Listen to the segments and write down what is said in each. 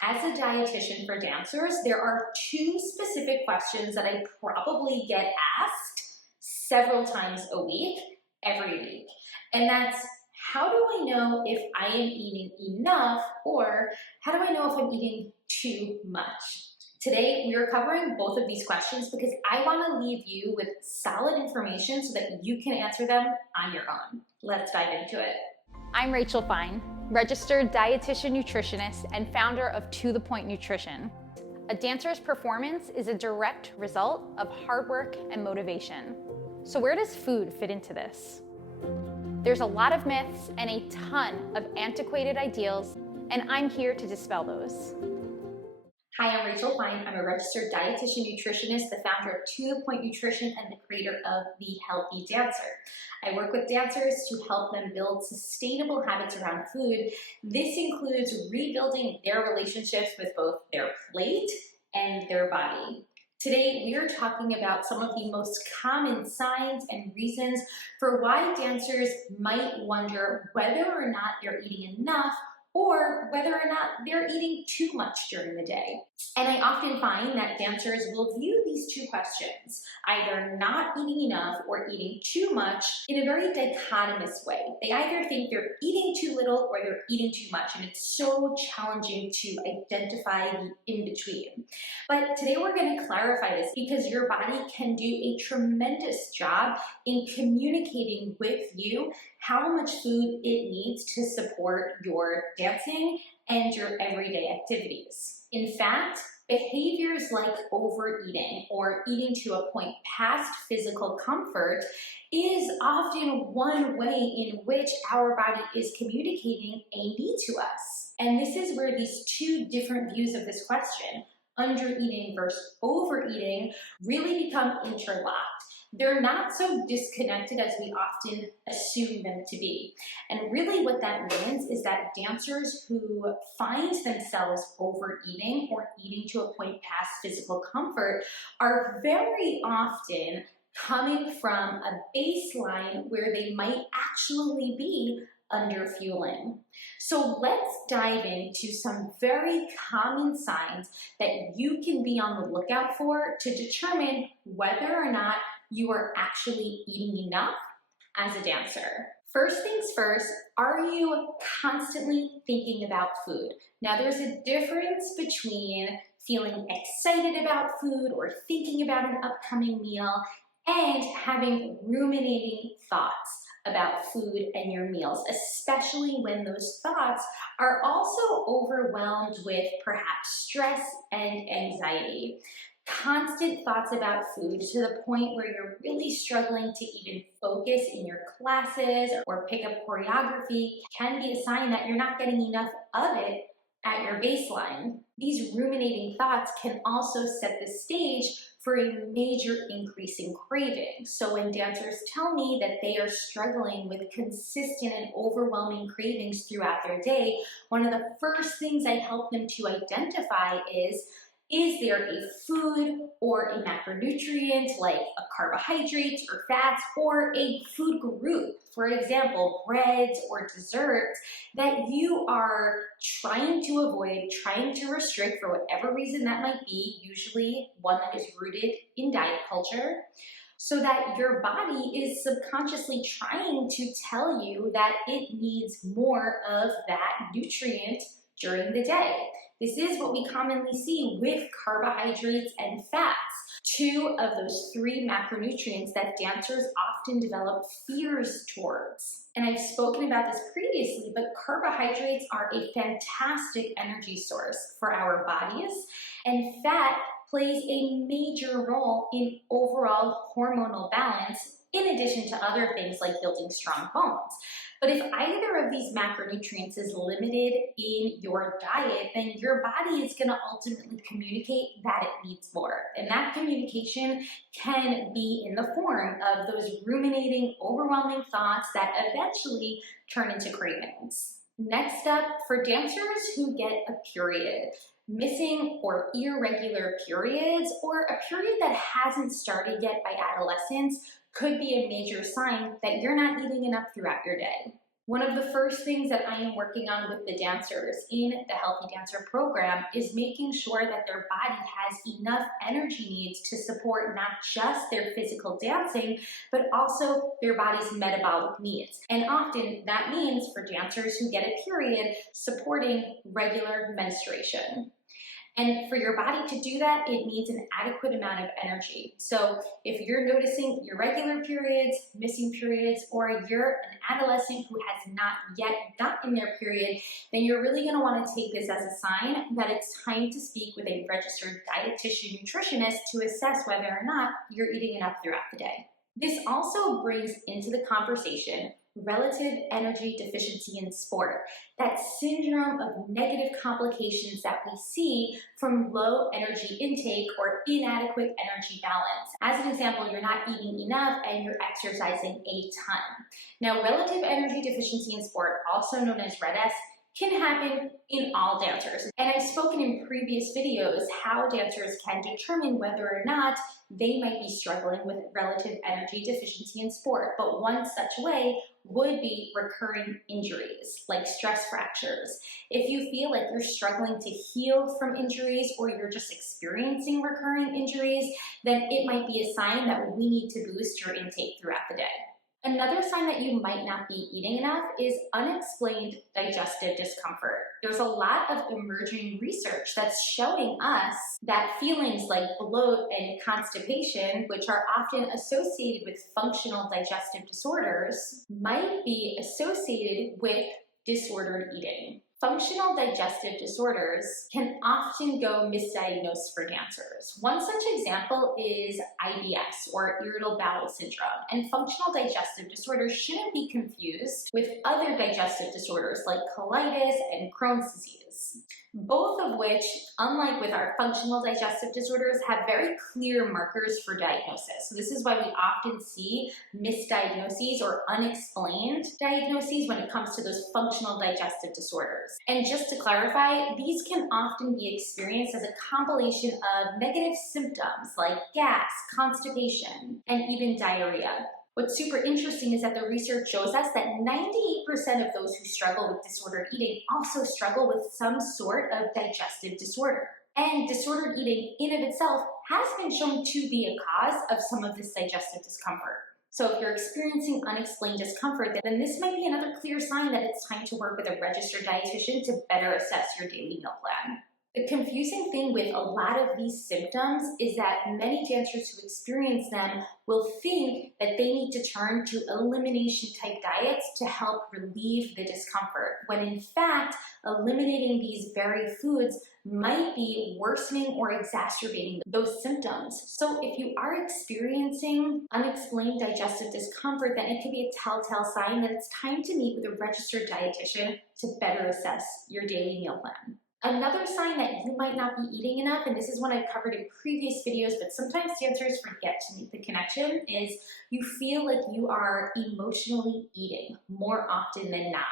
As a dietitian for dancers, there are two specific questions that I probably get asked several times a week, every week. And that's, how do I know if I am eating enough, or how do I know if I'm eating too much? Today, we are covering both of these questions because I want to leave you with solid information so that you can answer them on your own. Let's dive into it. I'm Rachel Fine, registered dietitian nutritionist and founder of To The Point Nutrition. A dancer's performance is a direct result of hard work and motivation. So where does food fit into this? There's a lot of myths and a ton of antiquated ideals, and I'm here to dispel those. Hi, I'm Rachel Fine. I'm a registered dietitian nutritionist, the founder of To The Point Nutrition, and the creator of The Healthy Dancer. I work with dancers to help them build sustainable habits around food. This includes rebuilding their relationships with both their plate and their body. Today, we are talking about some of the most common signs and reasons for why dancers might wonder whether or not they're eating enough or whether or not they're eating too much during the day. And I often find that dancers will view these two questions, either not eating enough or eating too much, in a very dichotomous way. They either think they're eating too little or they're eating too much, and it's so challenging to identify the in-between. But today we're going to clarify this because your body can do a tremendous job in communicating with you how much food it needs to support your dancing and your everyday activities. In fact, behaviors like overeating or eating to a point past physical comfort is often one way in which our body is communicating a need to us. And this is where these two different views of this question, undereating versus overeating, really become interlocked. They're not so disconnected as we often assume them to be. And really what that means is that dancers who find themselves overeating or eating to a point past physical comfort are very often coming from a baseline where they might actually be under fueling. So let's dive into some very common signs that you can be on the lookout for to determine whether or not you are actually eating enough as a dancer. First things first, are you constantly thinking about food? Now there's a difference between feeling excited about food or thinking about an upcoming meal and having ruminating thoughts about food and your meals, especially when those thoughts are also overwhelmed with perhaps stress and anxiety. Constant thoughts about food to the point where you're really struggling to even focus in your classes or pick up choreography can be a sign that you're not getting enough of it at your baseline. These ruminating thoughts can also set the stage for a major increase in craving. So when dancers tell me that they are struggling with consistent and overwhelming cravings throughout their day, one of the first things I help them to identify is there a food or a macronutrient like a carbohydrate or fats or a food group, for example, breads or desserts, that you are trying to avoid, trying to restrict for whatever reason that might be, usually one that is rooted in diet culture, so that your body is subconsciously trying to tell you that it needs more of that nutrient during the day. This is what we commonly see with carbohydrates and fats, two of those three macronutrients that dancers often develop fears towards. And I've spoken about this previously, but carbohydrates are a fantastic energy source for our bodies, and fat plays a major role in overall hormonal balance, in addition to other things like building strong bones. But if either of these macronutrients is limited in your diet, then your body is going to ultimately communicate that it needs more. And that communication can be in the form of those ruminating, overwhelming thoughts that eventually turn into cravings. Next up, for dancers who get a period, missing or irregular periods, or a period that hasn't started yet by adolescence, could be a major sign that you're not eating enough throughout your day. One of the first things that I am working on with the dancers in the Healthy Dancer program is making sure that their body has enough energy needs to support not just their physical dancing, but also their body's metabolic needs. And often that means for dancers who get a period, supporting regular menstruation. And for your body to do that, it needs an adequate amount of energy. So if you're noticing irregular periods, missing periods, or you're an adolescent who has not yet gotten their period, then you're really going to want to take this as a sign that it's time to speak with a registered dietitian nutritionist to assess whether or not you're eating enough throughout the day. This also brings into the conversation relative energy deficiency in sport, that syndrome of negative complications that we see from low energy intake or inadequate energy balance. As an example, you're not eating enough and you're exercising a ton. Now, relative energy deficiency in sport, also known as RED-S, can happen in all dancers. And I've spoken in previous videos how dancers can determine whether or not they might be struggling with relative energy deficiency in sport. But one such way would be recurring injuries, like stress fractures. If you feel like you're struggling to heal from injuries or you're just experiencing recurring injuries, then it might be a sign that we need to boost your intake throughout the day. Another sign that you might not be eating enough is unexplained digestive discomfort. There's a lot of emerging research that's showing us that feelings like bloat and constipation, which are often associated with functional digestive disorders, might be associated with disordered eating. Functional digestive disorders can often go misdiagnosed for dancers. One such example is IBS, or irritable bowel syndrome, and functional digestive disorders shouldn't be confused with other digestive disorders like colitis and Crohn's disease, both of which, unlike with our functional digestive disorders, have very clear markers for diagnosis. So this is why we often see misdiagnoses or unexplained diagnoses when it comes to those functional digestive disorders. And just to clarify, these can often be experienced as a compilation of negative symptoms like gas, constipation, and even diarrhea. What's super interesting is that the research shows us that 98% of those who struggle with disordered eating also struggle with some sort of digestive disorder. And disordered eating in of itself has been shown to be a cause of some of this digestive discomfort. So if you're experiencing unexplained discomfort, then this might be another clear sign that it's time to work with a registered dietitian to better assess your daily meal plan. The confusing thing with a lot of these symptoms is that many dancers who experience them will think that they need to turn to elimination type diets to help relieve the discomfort, when in fact, eliminating these very foods might be worsening or exacerbating those symptoms. So if you are experiencing unexplained digestive discomfort, then it could be a telltale sign that it's time to meet with a registered dietitian to better assess your daily meal plan. Another sign that you might not be eating enough, and this is one I've covered in previous videos, but sometimes dancers forget to make the connection, is you feel like you are emotionally eating more often than not.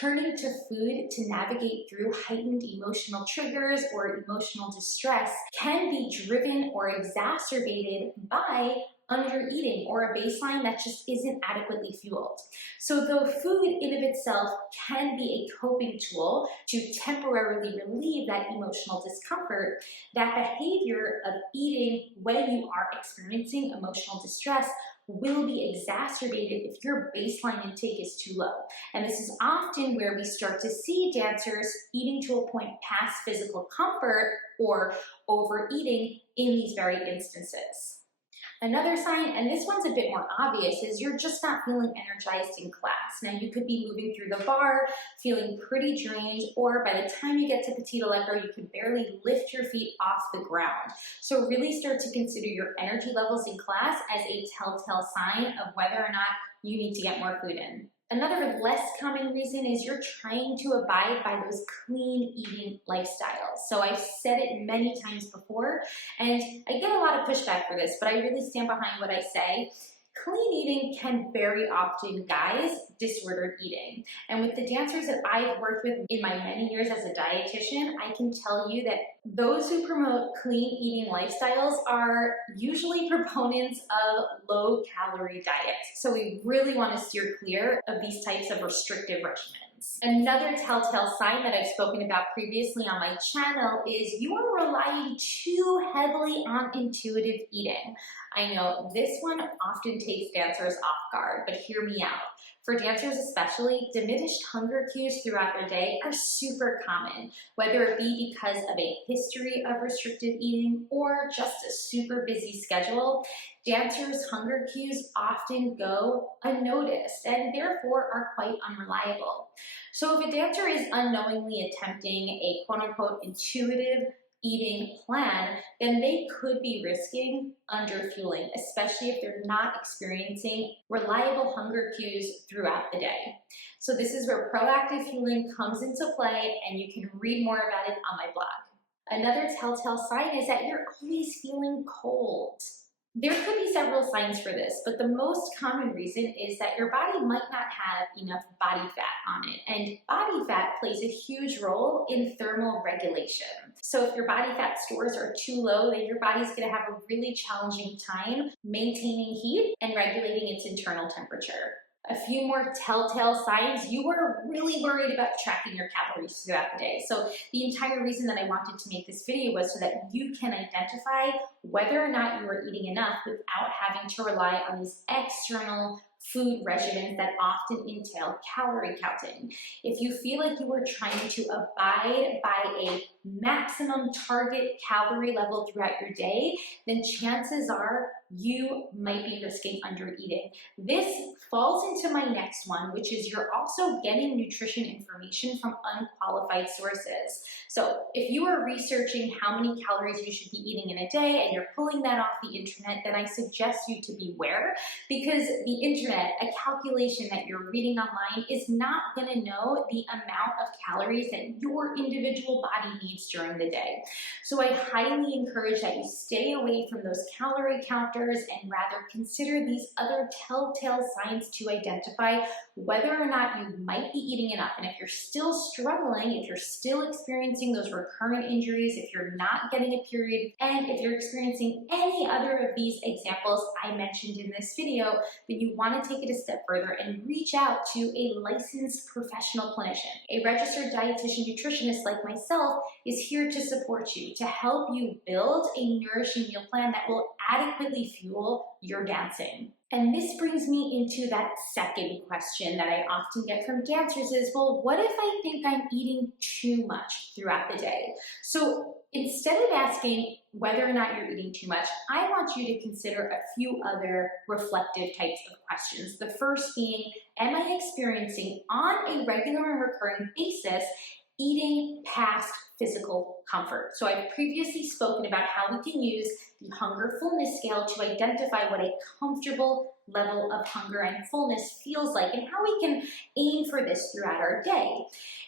Turning to food to navigate through heightened emotional triggers or emotional distress can be driven or exacerbated by undereating or a baseline that just isn't adequately fueled. So though food in of itself can be a coping tool to temporarily relieve that emotional discomfort, that behavior of eating when you are experiencing emotional distress will be exacerbated if your baseline intake is too low. And this is often where we start to see dancers eating to a point past physical comfort or overeating in these very instances. Another sign, and this one's a bit more obvious, is you're just not feeling energized in class. Now you could be moving through the bar, feeling pretty drained, or by the time you get to petit allegro, you can barely lift your feet off the ground. So really start to consider your energy levels in class as a telltale sign of whether or not you need to get more food in. Another less common reason is you're trying to abide by those clean eating lifestyles. So I've said it many times before, and I get a lot of pushback for this, but I really stand behind what I say. Clean eating can very often guise disordered eating. And with the dancers that I've worked with in my many years as a dietitian, I can tell you that those who promote clean eating lifestyles are usually proponents of low-calorie diets. So we really want to steer clear of these types of restrictive regimens. Another telltale sign that I've spoken about previously on my channel is you are relying too heavily on intuitive eating. I know this one often takes dancers off guard, but hear me out. For dancers especially, diminished hunger cues throughout their day are super common, whether it be because of a history of restrictive eating or just a super busy schedule. Dancers' hunger cues often go unnoticed and therefore are quite unreliable. So if a dancer is unknowingly attempting a quote-unquote intuitive eating plan, then they could be risking underfueling, especially if they're not experiencing reliable hunger cues throughout the day. So this is where proactive fueling comes into play, and you can read more about it on my blog. Another telltale sign is that you're always feeling cold. There could be several signs for this, but the most common reason is that your body might not have enough body fat on it, and body fat plays a huge role in thermal regulation. So if your body fat stores are too low, then your body's going to have a really challenging time maintaining heat and regulating its internal temperature. A few more telltale signs: you were really worried about tracking your calories throughout the day. So the entire reason that I wanted to make this video was so that you can identify whether or not you are eating enough without having to rely on these external food regimens that often entail calorie counting. If you feel like you are trying to abide by a maximum target calorie level throughout your day, then chances are you might be risking undereating. This falls into my next one, which is you're also getting nutrition information from unqualified sources. So if you are researching how many calories you should be eating in a day and you're pulling that off the internet, then I suggest you to beware, because the internet, a calculation that you're reading online, is not going to know the amount of calories that your individual body needs during the day. So I highly encourage that you stay away from those calorie counters and rather consider these other telltale signs to identify whether or not you might be eating enough. And if you're still struggling, if you're still experiencing those recurrent injuries, if you're not getting a period, and if you're experiencing any other of these examples I mentioned in this video, then you want to take it a step further and reach out to a licensed professional clinician. A registered dietitian nutritionist like myself is here to support you, to help you build a nourishing meal plan that will adequately fuel your dancing. And this brings me into that second question that I often get from dancers is, well, what if I think I'm eating too much throughout the day? So instead of asking whether or not you're eating too much, I want you to consider a few other reflective types of questions. The first being, am I experiencing on a regular and recurring basis eating past physical comfort? So I've previously spoken about how we can use the hunger fullness scale to identify what a comfortable level of hunger and fullness feels like and how we can aim for this throughout our day.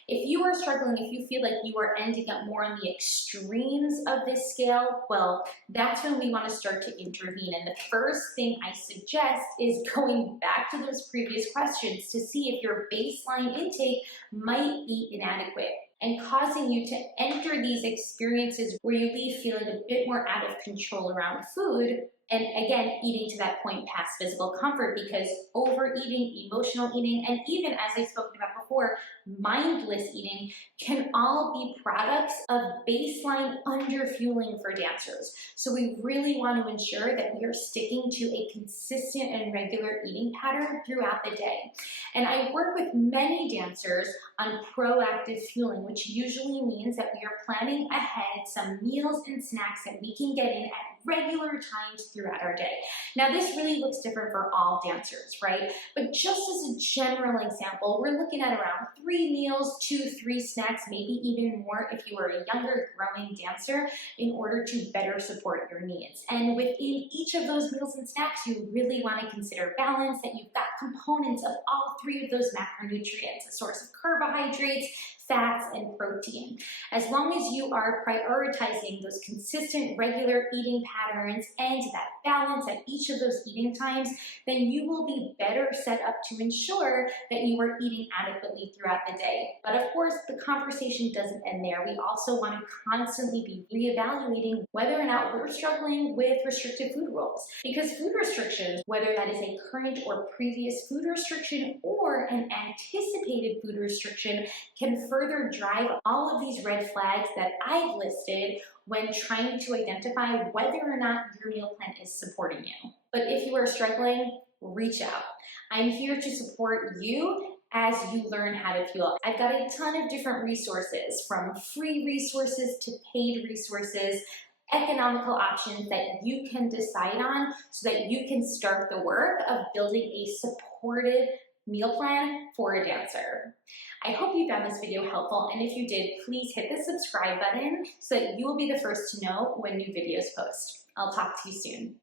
If you are struggling, if you feel like you are ending up more on the extremes of this scale, well, that's when we want to start to intervene. And the first thing I suggest is going back to those previous questions to see if your baseline intake might be inadequate and causing you to enter these experiences where you leave feeling a bit more out of control around food, and again, eating to that point past physical comfort, because overeating, emotional eating, and even, as I've spoken about before, mindless eating can all be products of baseline underfueling for dancers. So we really want to ensure that we are sticking to a consistent and regular eating pattern throughout the day. And I work with many dancers on proactive fueling, which usually means that we are planning ahead some meals and snacks that we can get in at regular times throughout our day. Now, this really looks different for all dancers, right? But just as a general example, we're looking at around 3 meals, 2-3 snacks, maybe even more if you are a younger growing dancer, in order to better support your needs. And within each of those meals and snacks, you really want to consider balance, that you've got components of all 3 of those macronutrients: a source of carbohydrates, fats, and protein. As long as you are prioritizing those consistent, regular eating patterns and that balance at each of those eating times, then you will be better set up to ensure that you are eating adequately throughout the day. But of course, the conversation doesn't end there. We also want to constantly be reevaluating whether or not we're struggling with restrictive food rules. Because food restrictions, whether that is a current or previous food restriction or an anticipated food restriction, can further drive all of these red flags that I've listed when trying to identify whether or not your meal plan is supporting you. But if you are struggling, reach out. I'm here to support you as you learn how to fuel. I've got a ton of different resources, from free resources to paid resources, economical options that you can decide on so that you can start the work of building a supportive meal plan for a dancer. I hope you found this video helpful, and if you did, please hit the subscribe button so that you will be the first to know when new videos post. I'll talk to you soon.